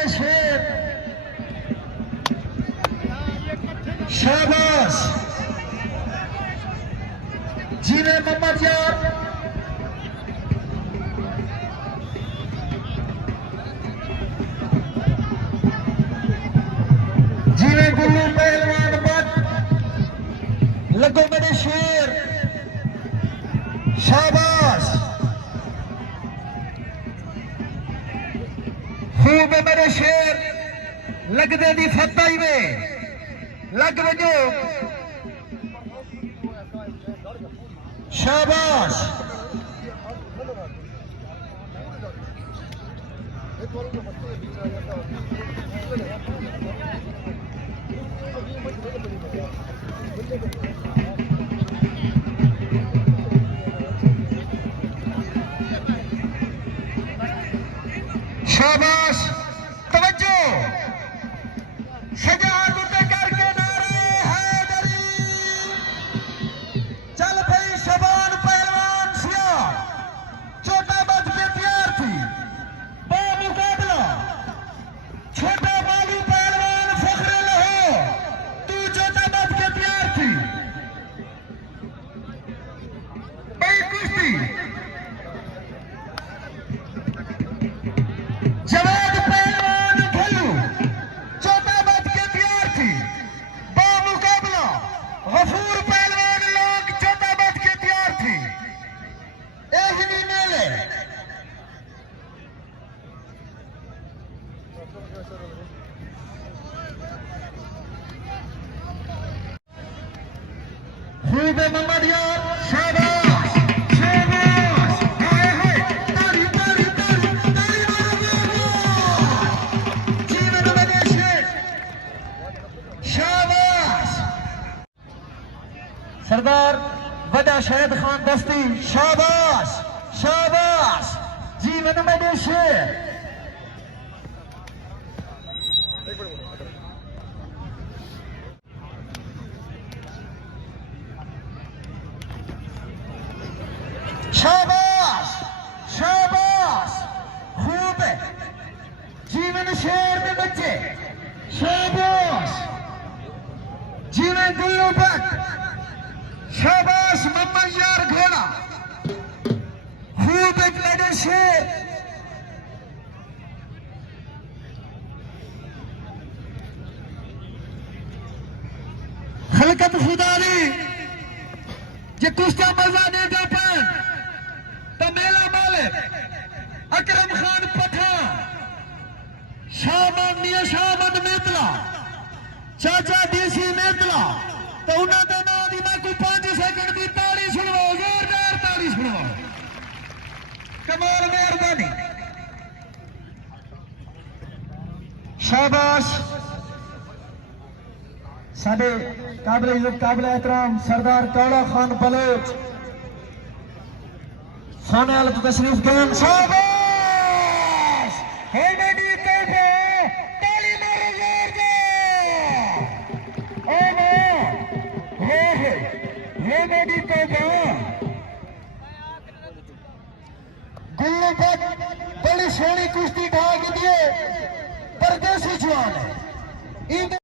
मेरे शेर, शाबाश जीने मोहम्मद यार, जीने गुल्लू पहलवान बट, लगो मेरे शेर, शाबाश खूब है मेरे शेर, लग दे दी फताई में लग वजो, शाबाश शाबाश तवज्जो शजाअत उठे करके नारे हैदरी, चल भाई शबान पहलवान सिया छोटा बच के तैयार थी बामुकाबला, छोटा बालू पहलवान फखरे लहो तू छोटा बच के तैयार थी भाई कुश्ती, जवाद पहलवान भल्लू छोटा बच के तैयार थी बामुकाबला, गफूर पहलवान लोग छोटा बच के तैयार थी एक नहीं मेले, खूब है मोहम्मद यार, शाबाश शाबाश, हाय हाय तारी तारी तारी तारी मारो, जीवन मेरे शेर, शाबाश सरदार वदा शहीद खान दस्ती, शाबाश शाबाश जीवन मेरे शेर, शाबाश शाबाश खूब है जीवन शेर में बच्चे, शाबाश जीवन गुल्लू भट्ट, शाबाश मोहम्मद यार घोड़ा, खूब एक लड़े शेर, खलकत खुदारी जे कुश्ता मजा नहीं दे पाए तो मेला मालिक अकरम खान पठान, शामन शामन मेतला चाचा डीसी मेतला, तो उन्होंने नाम दी मैं को 5 सेकंड की ताली सुनवाओ, जोरदार ताली सुनवाओ, कमाल मेहरबानी, शाबाश साडे काबिल इज्जत काबिल एहतराम सरदार काला खान बलोच खाने वाले तो तशरीफ गए, शाबाश हे मेरी तोहफे ताली मारो जोरदार, ओ हे मेरी तोहफे गुल्लू भट्ट बड़ी सोहनी कुश्ती ढा के दिए परदेसी जवान है।